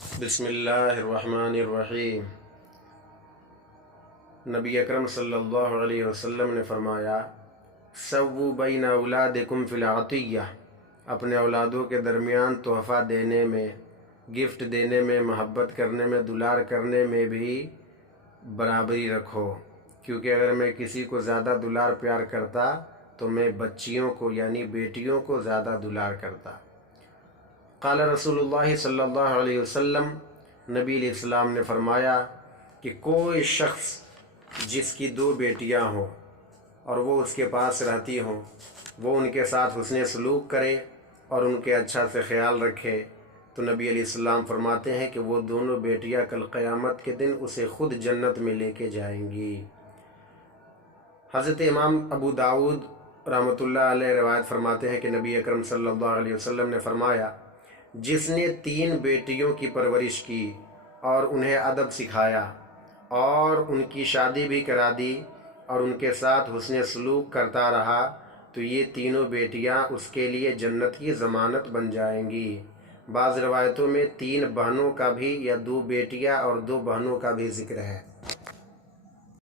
بسم اللہ الرحمن الرحیم۔ نبی اکرم صلی اللہ علیہ وسلم نے فرمایا، سووا بین اولادکم فی العطیہ، اپنے اولادوں کے درمیان تحفہ دینے میں، گفٹ دینے میں، محبت کرنے میں، دلار کرنے میں بھی برابری رکھو، کیونکہ اگر میں کسی کو زیادہ دلار پیار کرتا تو میں بچیوں کو یعنی بیٹیوں کو زیادہ دلار کرتا۔ قال رسول اللہ صلی اللہ علیہ وسلم، نبی علیہ السلام نے فرمایا کہ کوئی شخص جس کی 2 بیٹیاں ہوں اور وہ اس کے پاس رہتی ہوں، وہ ان کے ساتھ حسن سلوک کرے اور ان کے اچھا سے خیال رکھے، تو نبی علیہ السلام فرماتے ہیں کہ وہ دونوں بیٹیاں کل قیامت کے دن اسے خود جنت میں لے کے جائیں گی۔ حضرت امام ابو داؤد رحمۃ اللہ علیہ روایت فرماتے ہیں کہ نبی اکرم صلی اللہ علیہ وسلم نے فرمایا، جس نے 3 بیٹیوں کی پرورش کی اور انہیں ادب سکھایا اور ان کی شادی بھی کرا دی اور ان کے ساتھ حسن سلوک کرتا رہا، تو یہ تینوں بیٹیاں اس کے لیے جنت کی ضمانت بن جائیں گی۔ بعض روایتوں میں 3 بہنوں کا بھی یا 2 بیٹیاں اور 2 بہنوں کا بھی ذکر ہے۔